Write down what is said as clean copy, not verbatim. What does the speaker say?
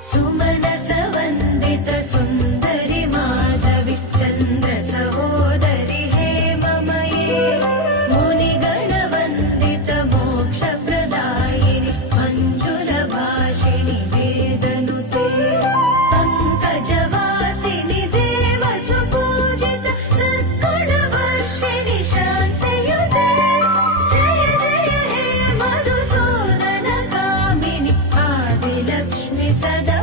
सुमनस वन्दित सुन्दरि माधवि चन्द्र सहोदरि हेममये मुनिगणवन्दित मोक्षप्रदायिनि मञ्जुलभाषिणि वेदनुते पङ्कजवासिनि देवसुपूजित सद्गुणवर्षिणि शान्तियुते जय जय हे मधुसूदन कामिनि आदिलक्ष्मि सदा